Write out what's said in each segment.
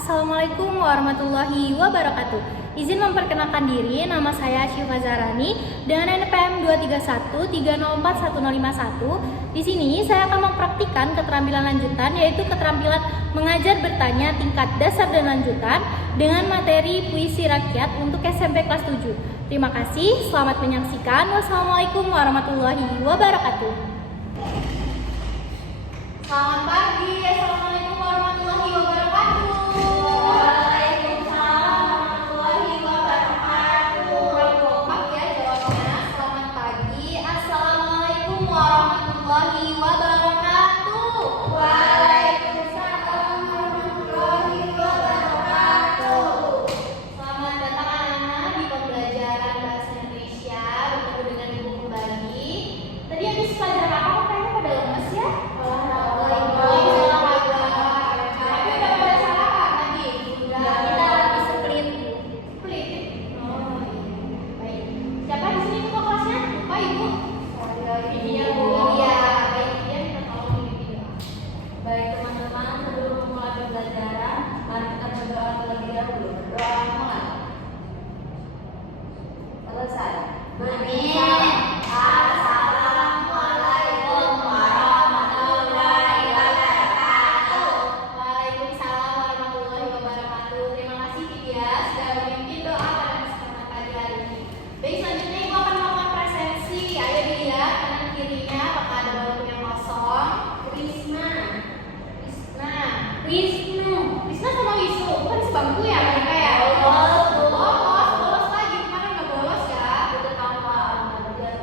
Assalamualaikum warahmatullahi wabarakatuh. Izin memperkenalkan diri, nama saya Syifa Zarani dengan NPM 231304151. Di sini saya akan mempraktikkan keterampilan lanjutan, yaitu keterampilan mengajar bertanya tingkat dasar dan lanjutan dengan materi puisi rakyat untuk SMP kelas 7. Terima kasih, selamat menyaksikan. Wassalamualaikum warahmatullahi wabarakatuh. Selamat pagi, assalamualaikum warahmatullahi wabarakatuh. Waalaikumsalam warahmatullahi wabarakatuh. Kompak ya jawabnya. Selamat pagi, assalamualaikum warahmatullahi wabarakatuh. Waalaikumsalam warahmatullahi wabarakatuh. Selamat datang anak-anak di pembelajaran bahasa Indonesia. Bertemu dengan Ibu kembali. Tadi habis pelajaran apa? Kayaknya pada lemes ya. Wisnu sama Wisu, bukan sebangku ya mereka ya? Bolos lagi, kemarin nggak bolos ya? Udah tampak, dia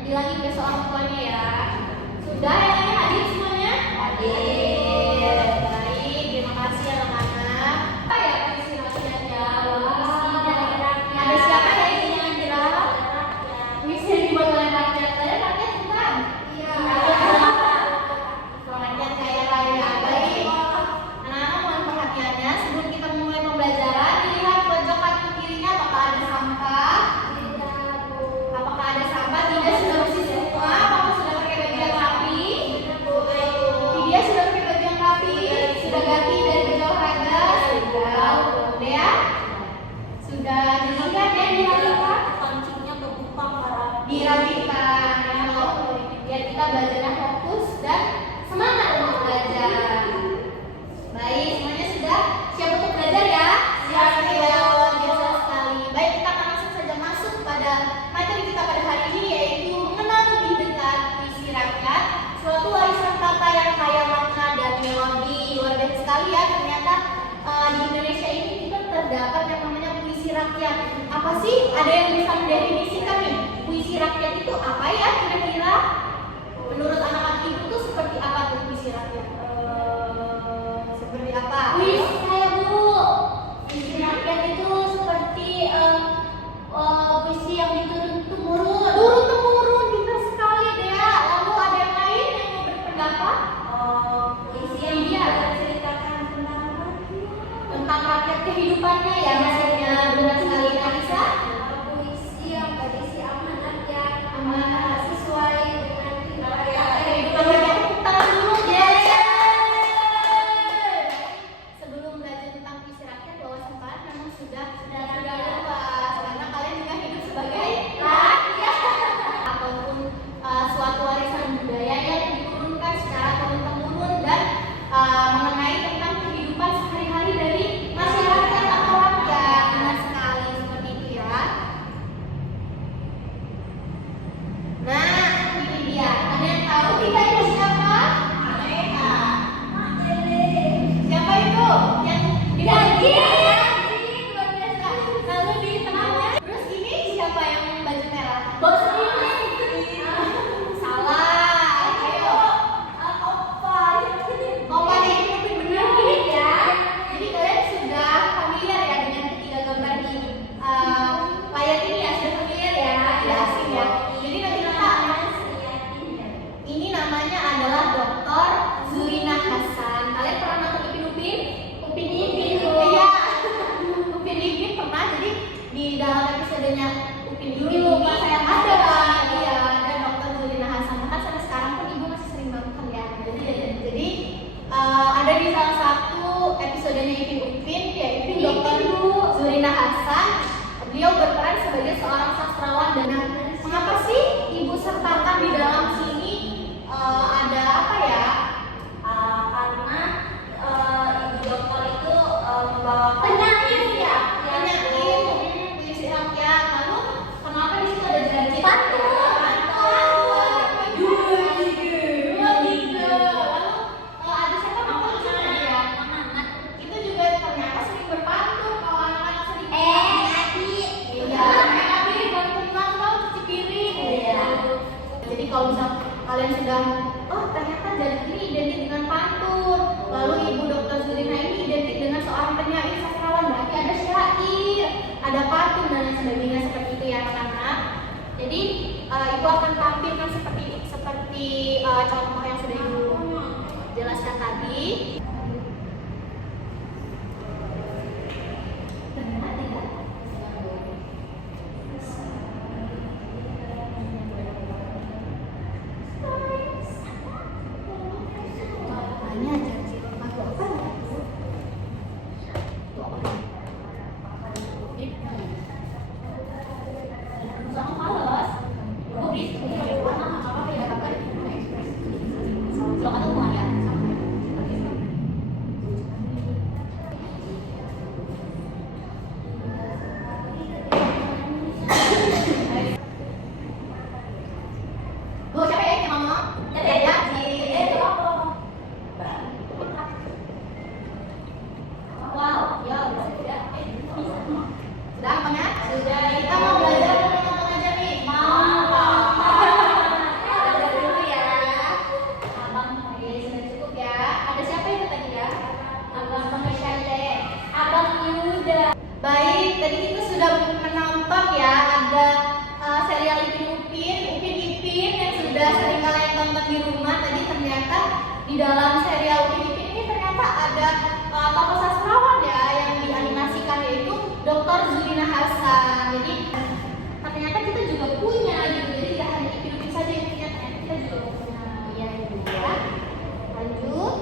bilangin besok orang tuanya ya. Sudah yang lain hadir semuanya? Hadir. Baik, terima kasih anak-anak. Apa ya puisi rakyatnya? Ada siapa ya ini yang jelas? Puisi yang dibuat oleh rakyat, rakyat bukan? Iya. Biar kita belajarnya fokus dan semangat untuk belajar. Baik, semuanya sudah siap untuk belajar ya? Siap ya, luar biasa sekali. Baik, kita akan langsung saja masuk pada materi kita pada hari ini, yaitu mengenal lebih dekat puisi rakyat, suatu warisan kata yang kaya makna dan melodi. Luar biasa sekali ya, ternyata di Indonesia ini kita terdapat yang namanya puisi rakyat. Apa sih? Ada yang bisa mendefinisikan nih? Puisi rakyat itu apa ya kira-kira? Menurut anak-anak ibu tuh seperti apa tuh puisi rakyat? Seperti apa? Puisi saya Bu. Puisi rakyat itu seperti puisi yang diturun-temurun. Turun-temurun, pintar sekali Dea. Lalu ada yang lain yang mau berpendapat? Puisi yang dia ceritakan Tentang rakyat kehidupannya ya maksudnya. Benar sekali Kanisa. puisi yang tadi kalau misal kalian sudah, oh ternyata jadi ini identik dengan pantun, lalu Ibu Dr. Zulina ini identik dengan seorang penyair sastrawan, berarti ada syair, ada pantun dan lain sebagainya seperti itu ya anak-anak. Jadi Ibu akan tampilkan seperti contoh yang sudah Ibu jelaskan tadi. Baik, tadi kita sudah menonton ya, ada serial Upin Ipin yang sudah sering kalian tonton di rumah. Tadi ternyata di dalam serial Upin Ipin ini ternyata ada tokoh sastrawan ya yang dianimasikan, yaitu Dr. Zulina Hasan. Jadi ternyata kita juga punya gitu, jadi tidak hanya Ipin Ipin saja yang punya, ternyata kita juga punya ya gitu ya. Lanjut.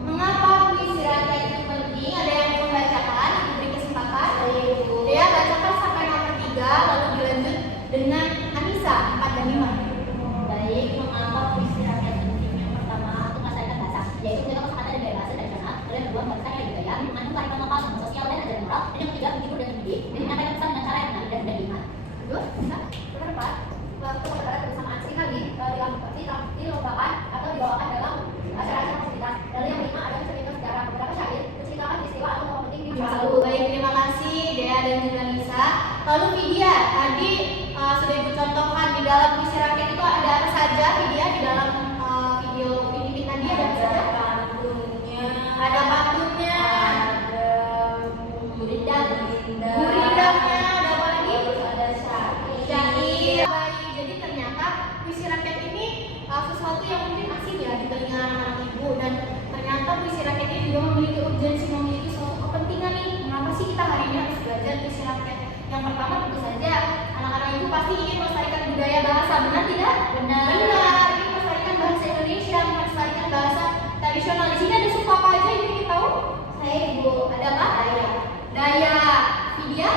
Mengapa puisi rakyat itu penting? Ada yang mau membacakan? Ibu beri kesempatan. Dia bacakan sampai nomor 3, lalu dilanjut dengan Anissa 4 dan 5. Baik, mengapa puisi rakyat penting? Yang pertama, untuk melestarikan bahasa, yaitu kita kosakata dan gaya bahasa tradisional, kemudian kedua memberikan nilai budaya, mengandung kearifan lokal, sosial dan ajaran moral, dan yang ketiga menghibur dan mendidik, dan menyampaikan pesan dengan cara yang menarik dan iman. Kedua, bisa. Keempat, waktu kebetulan bersamaan sekali dilombakan atau dibawakan dalam acara-acara komunitas. Lalu yang kelima adalah cerita sejarah, beberapa syair menceritakan peristiwa atau momen penting di masa lalu. Baik, terima kasih Dea dan juga Nisa. Lalu Vidya, tadi sudah Ibu contohkan di dalam puisi rakyat itu ada apa saja Vidya di dalam video ini tadi ada apa saja? Ada pantunnya, ada gurindamnya, ada apa lagi? Ada syair. Baik, jadi ternyata puisi rakyat ini sesuatu yang mungkin asing ya di telinga anak-anak Ibu, dan ternyata puisi rakyat ini juga memiliki urgensi, memiliki suatu kepentingan nih. Mengapa sih kita hari ini harus belajar puisi rakyat? Yang pertama tentu saja anak-anak Ibu pasti ingin melestarikan budaya bahasa, benar tidak? Benar. Ingin melestarikan bahasa Indonesia, melestarikan bahasa tradisional. Di sini ada suku apa aja Ibu ingin tahu? Saya Ibu. Ada apa? Daya. Vidya?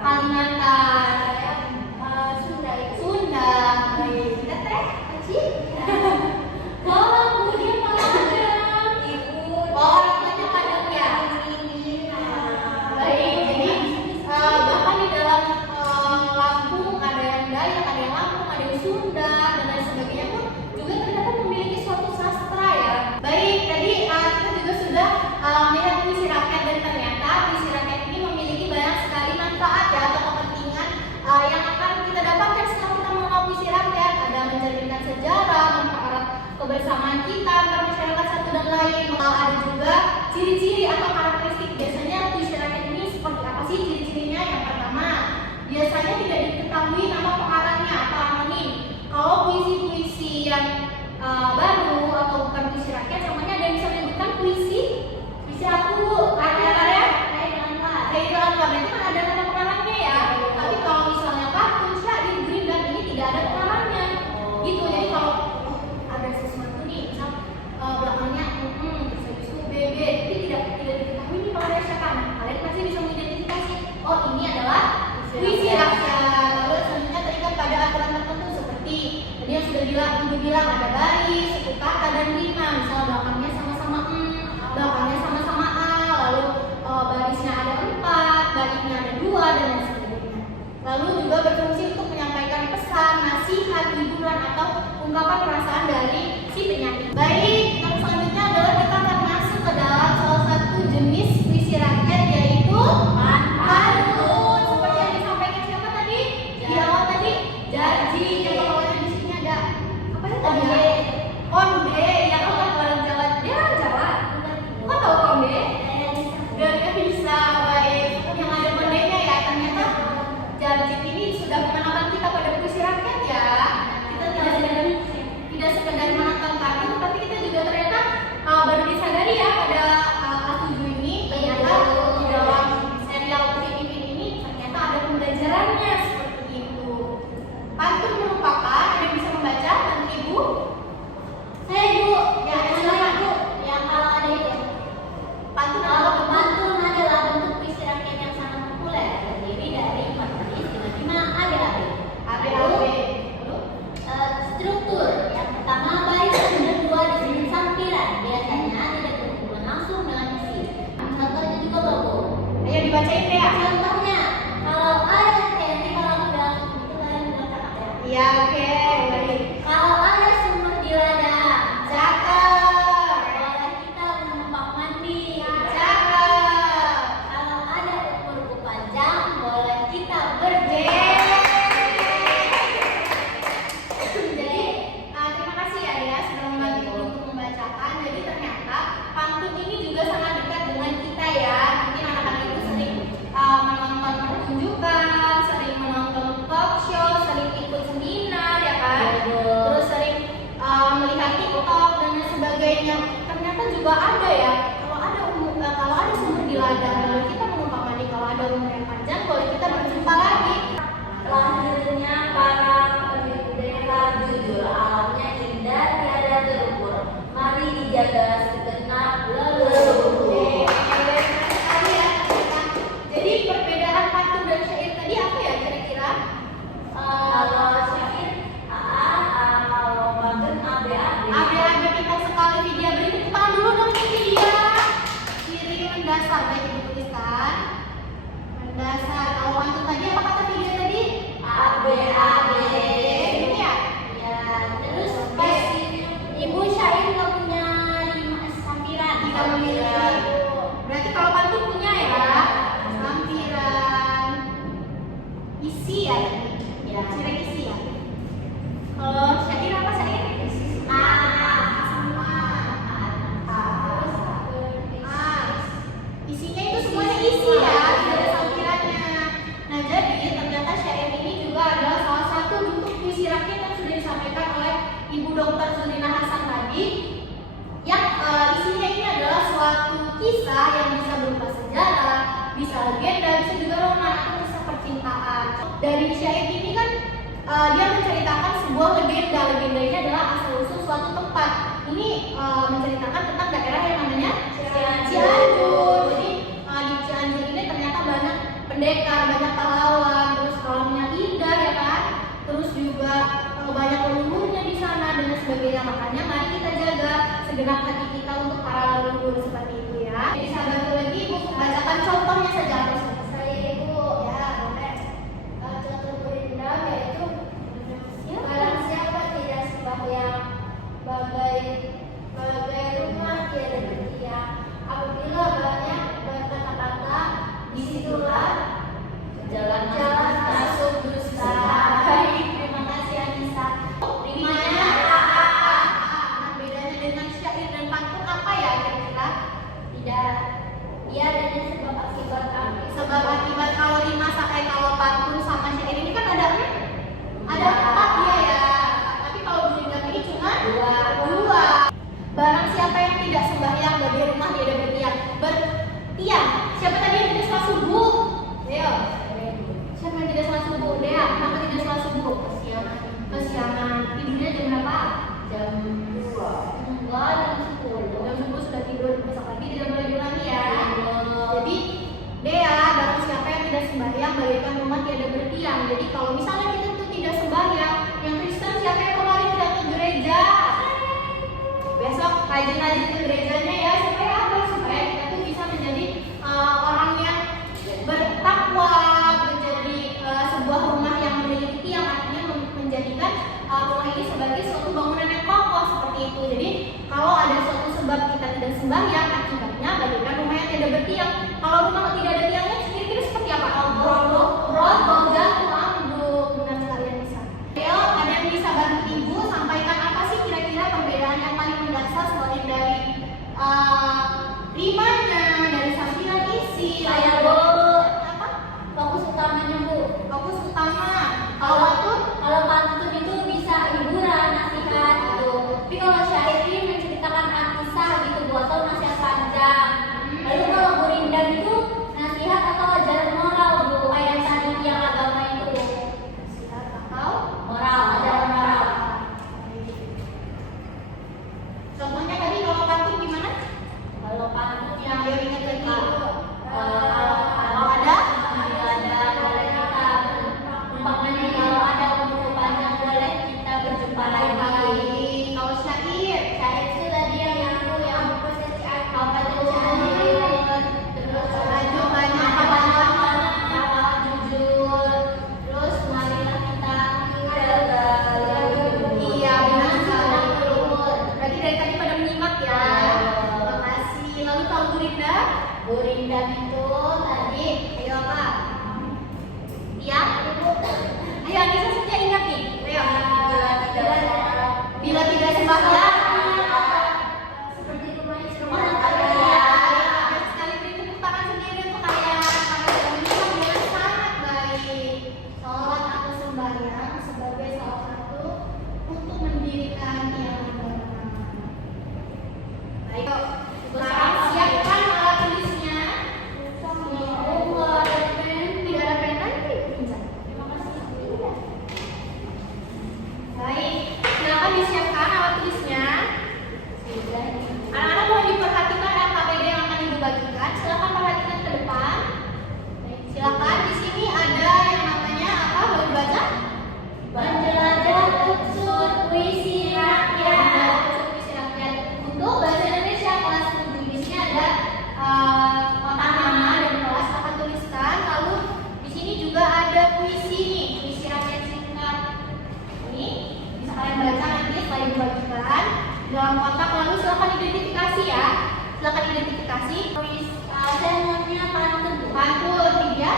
Kalimantan. Sunda. Baik. Teteh? Aci? Kalau kemudian Padang. Ibu. Oh, orang tuanya Padang ya? Baik, jadi bahkan di dalam Lampung ada yang Dayak, ada yang Lampung, ada yang Sunda dan lain sebagainya pun juga ternyata memiliki suatu sastra ya. Baik, tadi kita juga sudah melihat puisi rakyat, dan ternyata puisi rakyat ini memiliki banyak sekali manfaat ya atau kepentingan yang akan kita dapatkan setelah kita mengenal puisi rakyat. Ada mencerminkan sejarah, mempererat kebersamaan kita antar masyarakat satu dan lain. Ada juga ciri-ciri atau karakteristik. Biasanya puisi rakyat ini seperti apa sih ciri-cirinya? Yang pertama, biasanya tidak diketahui nama pengarangnya atau anonim. Kalau puisi-puisi yang baru atau bukan puisi rakyat, namanya ada yang bisa menyebutkan puisi aku karya-karya Khairul Anwar, itu kan ada nama pengarangnya ya. Tapi kalau misalnya pantun, syair, gurindam ini tidak ada pengarangnya. Gitu. Jadi kalau ada sesuatu nih, misal belakangnya terus habis itu BB, tapi tidak diketahui ini pengarangnya siapa. Nah, kalian pasti bisa mengidentifikasi, oh ini adalah puisi rakyat. Lalu selanjutnya terikat pada aturan tertentu seperti tadi yang sudah dibilang ada baris, suku kata dan rima. Misal belakangnya sama-sama belakangnya sama-sama A, lalu barisnya ada 4, baliknya ada 2 dan lain sebagainya. Lalu juga berfungsi untuk menyampaikan pesan, nasihat, hiburan atau ungkapan perasaan dari si penyanyi. Baik, yang selanjutnya adalah kita akan masuk ke dalam salah satu jenis puisi rakyat, yaitu pantun. Seperti yang disampaikan siapa tadi? Di awal tadi? Ya, oke, baik. Kalau ada sumur di ladang, Cakep. boleh kita menumpang mandi. Cakep. Kalau ada umur panjang, boleh kita Yeay. berjenggot. Jadi, terima kasih ya Dea sudah membantu untuk membacakan. Jadi ternyata pantun ini juga sangat dekat dengan kita ya. Mungkin anak-anak itu sering menonton pertunjukan, sering menonton talk show, sering ikut seminar ya kan. Terus sering melihat TikTok dan lain sebagainya. Ternyata juga ada ya. Kalau ada sumur di ladang, boleh kita menumpang mandi. Kalau ada umur yang panjang, boleh kita berjumpa lagi. Lahirnya para penduduk daerah jujur, alamnya indah tiada terukur. Mari dijaga segenap leluhur. Keren sekali ya. Jadi perbedaan pantun dan syair tadi apa ya kira-kira? Kalau syair kalau pantun ABAB. Ada pintar sekali Vidya. Beri tepuk tangan dulu dong untuk Vidya. Ciri mendasar baik Ibu tuliskan. Mendasar. Kalau pantun tadi apa kata Vidya tadi? ABAB. Ini ya. Ya, terus pas ibu syair nggak punya 5 sampiran. Tidak memiliki. Berarti kalau pantun punya ya. Sampiran. Isi ya tadi. Ya. Ciri isi ya. Kalau syair apa syair? Semua. Isinya itu semuanya isi ya, tidak ada sampirannya. Nah jadi ternyata syair ini juga adalah salah satu bentuk puisi rakyat yang sudah disampaikan oleh Ibu Dr. Zulina Hasan tadi, yang isinya ini adalah suatu kisah yang bisa berupa sejarah, bisa legenda, bisa juga roman atau kisah percintaan. Dari syair ini kan dia menceritakan sebuah legenda. Legenda ini adalah asal usul suatu tempat. Ini menceritakan tentang daerah yang namanya Cianjur. Jadi di Cianjur ini ternyata banyak pendekar, banyak pahlawan, terus alamnya indah ya kan. Terus juga banyak leluhurnya di sana dan sebagainya. Makanya mari kita jaga segenap hati kita untuk para leluhur seperti itu ya. Bisa bantu lagi Ibu bacakan contohnya saja. Saya ibu Ya, boleh. contoh berendam yaitu barang siapa tidak sembahyang bagai rumah tiada bertiang. Apabila banyak berkata-kata, disitulah jalan-jalan masuk dusta. Baik, terima kasih Anissa. Rimanya Nah, bedanya dengan syair dan pantun apa ya kira-kira? Tidak, dia adanya sebab akibat Sebab akibat. Kalau rima kalau pantun sama syair ini kan ada empat dia ya. Tapi kalau berendam ini cuma dua. Barang siapa yang tidak sembahyang bagi rumah dia ada bertiang. Bertiang. Siapa tadi yang tidak sholat subuh? Ayo. Siapa yang tidak sholat subuh? Dea, kenapa tidak sholat subuh? Kesiangan. Tidurnya jam berapa? jam 2. Enggak, jam 10. Jam 10 sudah tidur. Besok pagi tidak boleh diulangi ya. Jadi Dea, barang siapa yang tidak sembahyang bagaikan rumah tiada bertiang. Jadi kalau misalnya kita tuh tidak sembahyang, yang Kristen siapa yang kemarin tidak ke gereja? Besok rajin-rajin ke gerejanya ya, supaya apa? Supaya kita tuh bisa menjadi orang yang bertakwa, menjadi sebuah rumah yang memiliki tiang, artinya menjadikan rumah ini sebagai suatu bangunan yang kokoh seperti itu. Jadi kalau ada suatu sebab kita tidak sembahyang, akibatnya bagaikan rumah yang tidak bertiang. Kalau rumah tidak ada tiangnya, kira-kira seperti apa? Roboh dan ambruk. Benar sekali Anissa. Ayo, ada yang bisa bantu Ibu sampaikan apa sih kira-kira perbedaan yang paling mendasar selain dari rimanya, dari sampiran isi. Saya, lalu Bu. apa? Fokus utamanya Bu. Fokus utama. Kalau pantun, Kalau pantun itu bisa hiburan, nasihat gitu. Tapi kalau syair ini menceritakan kisah gitu Bu, atau nasihat dalam kotak, lalu silakan identifikasi ya. Silakan identifikasi. Saya maunya pantun. Pantun, Vidya.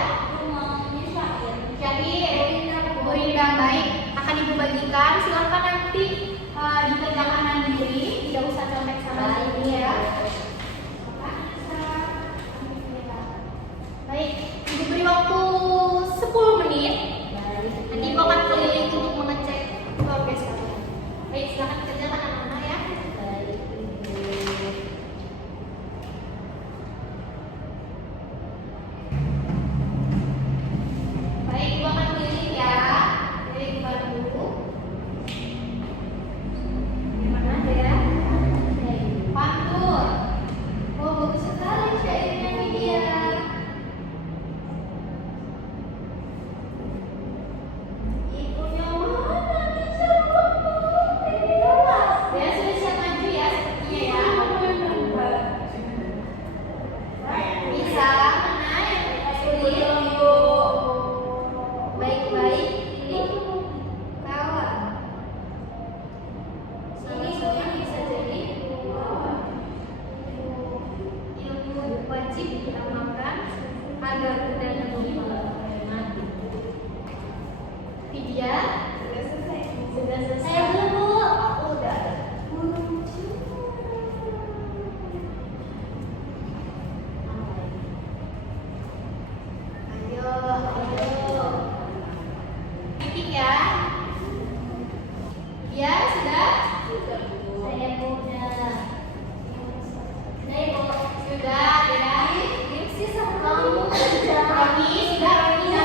Maunya syair. Syair. Burinda, baik. Akan Ibu bagikan. Silakan nanti dikerjakan mandiri. Tidak usah contek sama ini ya. Baik, Ibu beri waktu 10 menit. Nanti Ibu akan keliling untuk mengecek progres kalian. Baik, silakan kerjakan anak-anak ya. Baik, Ibu akan keliling ya. Jadi Ibu bantu. Gimana ada ya? Pantun. Oh, bagus sekali syairnya Vidya. Ibunya mana bisa ya, sudah siap maju ya sepertinya ya. Bisa mana yang sulit? Baik-baik ini kawan. Sama-sama bisa jadi ilmu wajib diamalkan agar benar lebih mati. Vidya sudah selesai. Saya dulu. Aku udah. Ayo. Titik ya. Ya, sudah? Saya udah. Sudah, ya. Diksi sama kamu. Roni, sudah, Roni.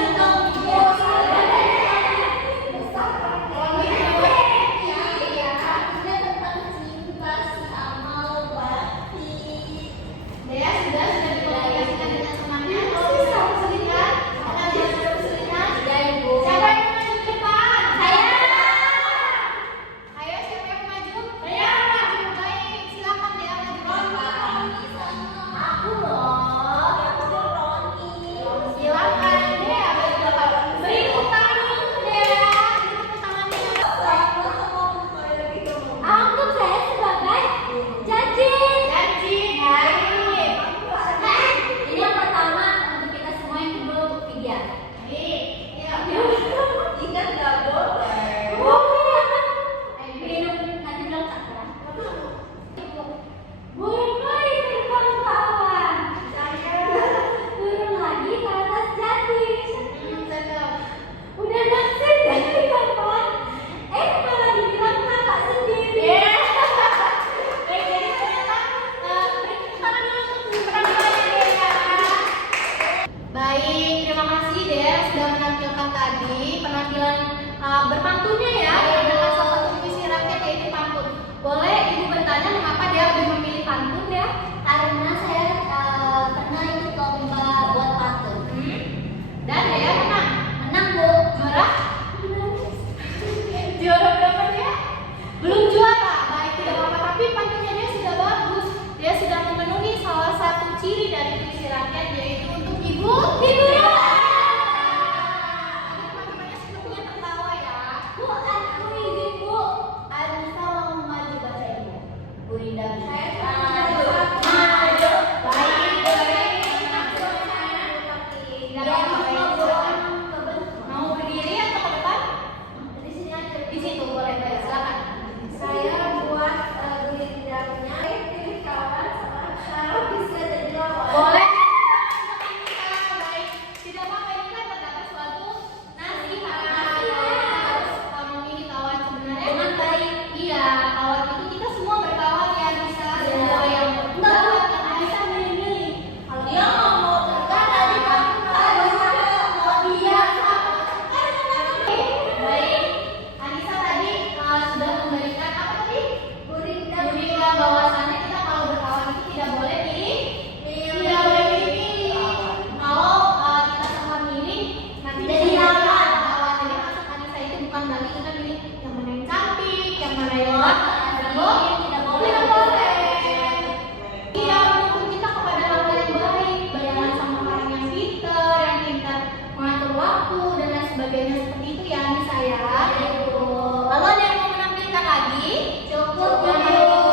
Ya, sudah dikomunikasikan dengan temannya. Kalau bisa kesulitan, akan jadi kesulitan. Siapa yang mau maju ke depan? Ayo, siapa yang mau maju? Maju. Baik, silakan ya maju ke depan. Silakan Dea maju ke depan. Beri tepuk tangan dulu Dea. Beri tepuk tangannya. Anggap saya sebagai jajin. Janji, baik. Ini yang pertama untuk kita semua, yang kedua untuk Vidya. Baik. Iya. Nanti bilang sakra. Burung bayi terbang kawan. Turun lagi ke atas jati. Cakep. Udah naksir jadi kawan. Malah dibilang kakak sendiri. Baik, jadi ternyata beri tepuk tangan dulu untuk penampilannya Dea. Baik, terima kasih Dea sudah menampilkan tadi penampilan berpantunnya ya dengan salah satu puisi rakyat yaitu pantun. Boleh Ibu bertanya mengapa Dea lebih memilih pantun ya? Karena saya pernah ikut lomba buat pantun. Dan Dea menang. Menang, Bu. Juara? Juara berapa dia? Belum juara. Baik, tidak apa-apa. Tapi pantunnya dia sudah bagus. Dia sudah memenuhi salah satu ciri dari puisi rakyat yaitu untuk hiburan. Teman-temannya sepertinya tertawa ya. Bu, aku izin, Bu. Anissa mau maju bahasa Ibu. Burinda. Maju. Baik, baik. Tidak apa-apa. Mau berdiri atau ke depan? Di sini aja. Di situ boleh, baik. Silakan. Saya buat Burindanya. Pilih kawan sama bisa jadi lawan. Boleh. Baik. Tidak apa-apa, ini kan terdapat suatu nasihat. Harus kamu ini kawan sebenarnya. Dengan baik. Iya, kawan itu kita semua berkawan ya bisa. Semua yang Enggak, Bu. yang bisa milih-milih. Kalau dia mau kan tadi kamu mau dia Baik, Anissa tadi sudah memberikan apa tadi? Burinda. Burinda bahwasannya kita kalau berkawan itu tidak boleh pilih. Tidak boleh pilih. Kalau kita sama milih nanti Jadi lawan. lawan. Jadi maksud Anissa itu bukan berarti kita milih yang mana yang cantik, yang mana yang Tidak boleh. tidak boleh. Iya, menuntut kita kepada hal yang baik, jangan sama orang yang pintar mengatur waktu dan lain sebagainya seperti itu ya Anissa ya. Lalu ada yang mau menampilkan lagi? Cukup, Cukup.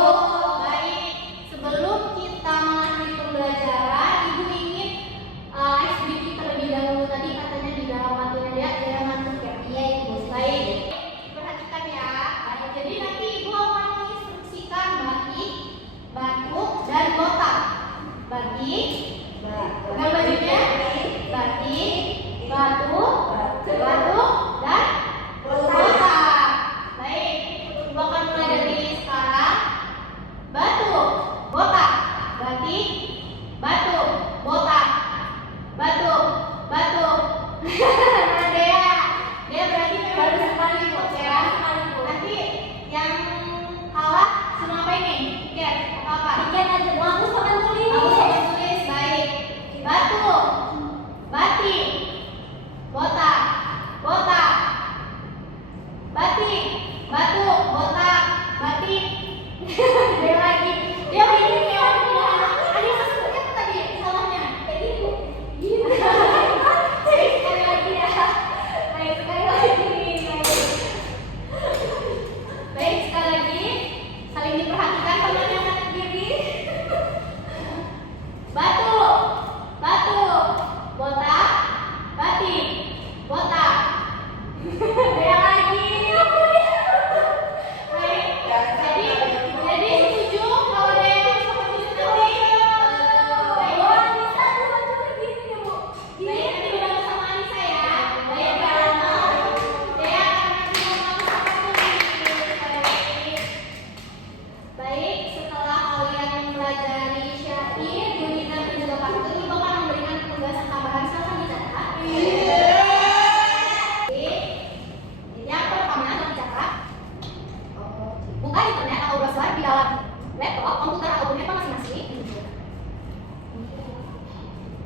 laptop, komputer ataupun handphone masing-masing.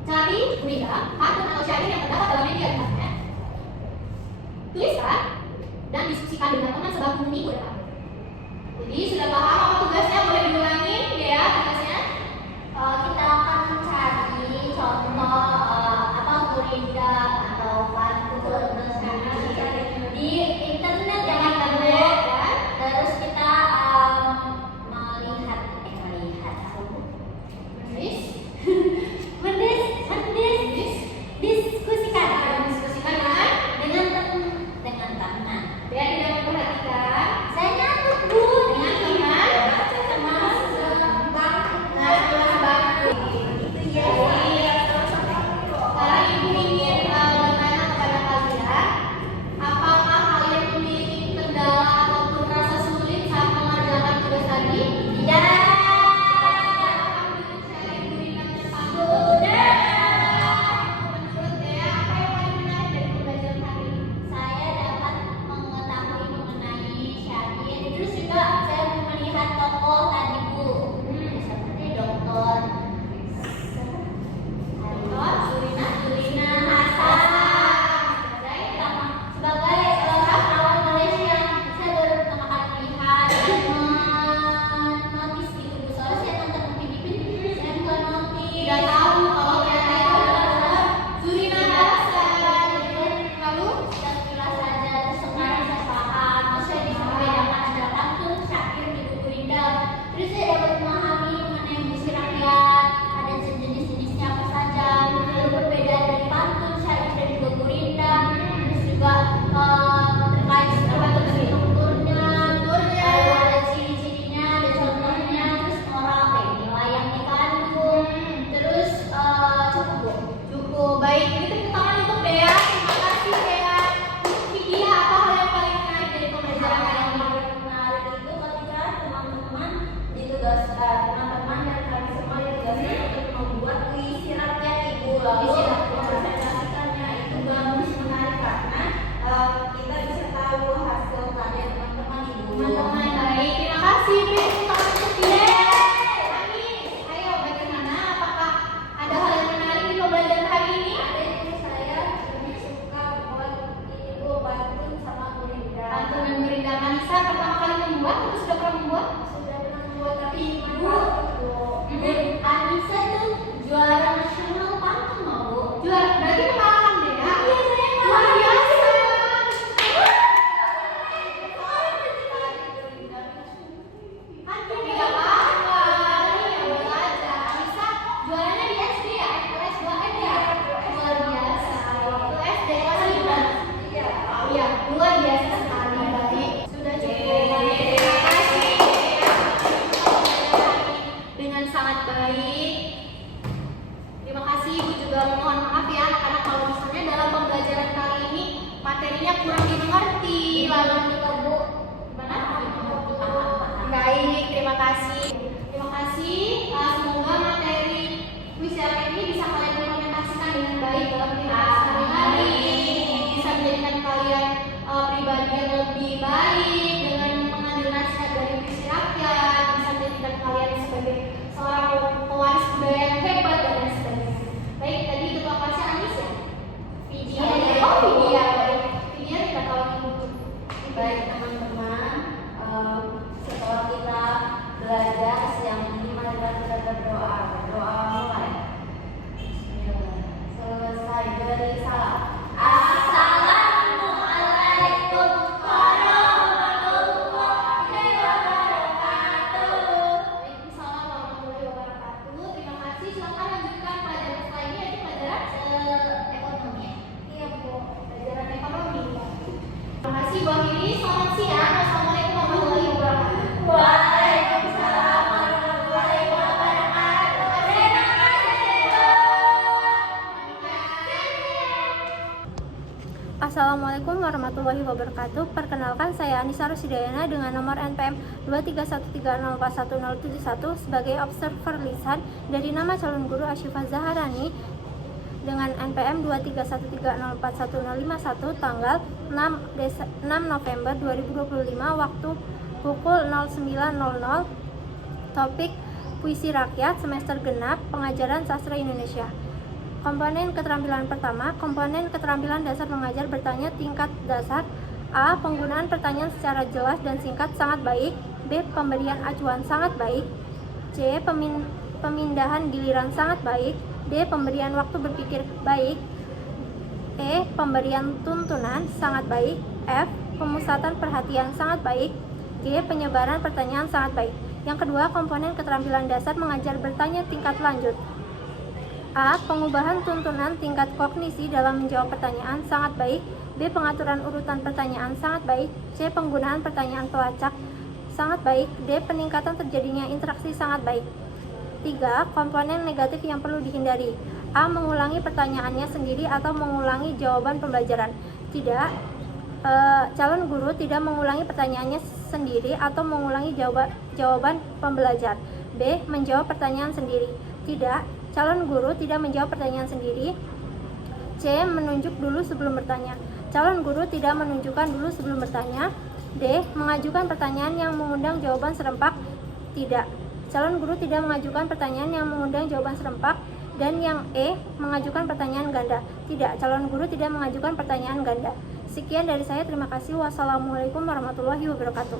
Cari berita, kartun atau syair yang terdapat dalam media internet. Tuliskan dan diskusikan dengan teman sebagai minggu depan. Jadi sudah paham apa tugasnya? Boleh diulangi ya tugasnya? Kita akan mencari contoh berita atau pantun di internet ya Internet dan terus kita diskusikan dengan teman. dia tidak memperhatikan Saya nyatuk bu dengan teman. Sekarang ibu ingin bertanya kepada kalian, apakah kalian memiliki kendala ataupun rasa sulit saat mengerjakan tugas tadi? Tidak. Menurut Dea, apa yang paling menarik dari pembelajaran hari ini? Saya dapat mengetahui mengenai syair. Terus juga saya melihat tokoh tadi bu, seperti dokter Zulina Hasan. Saya sebagai pahlawan Malaysia, saya baru pertama kali melihat dan menotis gitu bu. Soalnya saya nonton Upin Ipin, saya bukan notis. Tidak tahu kalau ternyata itu adalah Zulina Hasan. Lalu Sekilas saja, terus sekarang saya paham. Terus saya bisa membedakan ada pantun, syair di buku Rinda. Terus saya dapat memahami mengenai puisi rakyat, ada jenis-jenisnya apa saja, lalu berbeda dari pantun, syair dan juga Rinda. Terus juga terkait strukturnya, lalu ada ciri-cirinya, ada contohnya, terus moral nilai yang dikandung. Terus cukup bu. cukup baik. Ini tepuk tangan untuk Dea. Terima kasih Dea. Vidya, apa hal yang paling menarik dari pembelajaran hari ini? Menarik itu ketika teman-teman ditugaskan, teman-teman dan kami semua ditugaskan untuk membuat puisi rakyat ibu. Lalu Puisi rakyat. mempresentasikannya itu bagus, menarik karena kita bisa tahu hasil karya teman-teman ibu. Teman-teman baik, terima kasih. Beri tepuk tangan untuk Vidya. Anis, ayo bagaimana? Apakah ada hal yang menarik di pembelajaran hari ini? Ada itu saya lebih suka buat ini bu, pantun sama Rinda. Pantun dan Gurindra. Manisa pertama kali membuat atau sudah pernah membuat? Sudah pernah membuat tapi ibu Hmm. Anissa tuh juara nasional pantun mau bu. Juara, berarti mengalahkan Dea. Iya, saya Luar biasa. Tidak apa-apa. Iya, boleh aja. Anissa juaranya di SD ya? Kelas 2 ya? Luar biasa. Waktu SD kelas 5. Iya, luar biasa sekali. Baik, sudah cukup. Terima kasih. Dengan sangat baik. Terima kasih Ibu, juga mohon maaf ya anak-anak kalau misalnya dalam pembelajaran kali ini materinya kurang dimengerti. Lalu juga Bu, gimana? Baik, terima kasih. Terima kasih. Semoga materi kuis ini bisa kalian implementasikan dengan baik dalam kehidupan sehari-hari. Bisa menjadikan kalian pribadi yang lebih baik dengan mengambil nasihat dari puisi rakyat. Bisa menjadikan kalian sebagai seorang pewaris budaya yang hebat dan lain sebagainya. Baik, tadi ketua kelasnya Anis ya? Vidya. Oh, Vidya. Baik, Vidya tidak tahu ibu. Baik teman-teman, setelah kita belajar siang ini, mari kita berdoa. Berdoa mulai. Selesai dari salam. Assalamualaikum warahmatullahi wabarakatuh. Waalaikumsalam warahmatullahi wabarakatuh. Terima kasih. Silakan lanjutkan pelajaran selanjutnya, yaitu pelajaran Ekonomi. iya Bu, pelajaran ekonomi. Terima kasih Bu Akhiri. Selamat siang. Assalamualaikum warahmatullahi wabarakatuh. Waalaikumsalam warahmatullahi wabarakatuh. Terima kasih Bu. Assalamualaikum warahmatullahi wabarakatuh. Perkenalkan, saya Anissa Rusidayana dengan nomor NPM 231304171 sebagai observer lisan dari nama calon guru Asyifa Zaharani dengan NPM 231304151 tanggal 6 November 2025 waktu pukul 09.00 Topik Puisi Rakyat semester genap pengajaran sastra Indonesia. Komponen keterampilan pertama, komponen keterampilan dasar mengajar bertanya tingkat dasar. A. Penggunaan pertanyaan secara jelas dan singkat sangat baik. B. Pemberian acuan sangat baik. C. Pemindahan giliran sangat baik. D. Pemberian waktu berpikir baik. E. Pemberian tuntunan sangat baik. F. Pemusatan perhatian sangat baik. G. Penyebaran pertanyaan sangat baik. Yang kedua, komponen keterampilan dasar mengajar bertanya tingkat lanjut. A. Pengubahan tuntunan tingkat kognisi dalam menjawab pertanyaan sangat baik. B. Pengaturan urutan pertanyaan sangat baik. C. Penggunaan pertanyaan pelacak sangat baik. D. Peningkatan terjadinya interaksi sangat baik. 3. Komponen negatif yang perlu dihindari. A. Mengulangi pertanyaannya sendiri atau mengulangi jawaban pembelajaran. Tidak. Calon guru tidak mengulangi pertanyaannya sendiri atau mengulangi jawaban pembelajar. B. Menjawab pertanyaan sendiri. Tidak. Calon guru tidak menjawab pertanyaan sendiri. C. Menunjuk dulu sebelum bertanya. Calon guru tidak menunjukkan dulu sebelum bertanya. D. Mengajukan pertanyaan yang mengundang jawaban serempak. Tidak. Calon guru tidak mengajukan pertanyaan yang mengundang jawaban serempak. Dan yang E. Mengajukan pertanyaan ganda. Tidak. Calon guru tidak mengajukan pertanyaan ganda. Sekian dari saya. Terima kasih. Wassalamualaikum warahmatullahi wabarakatuh.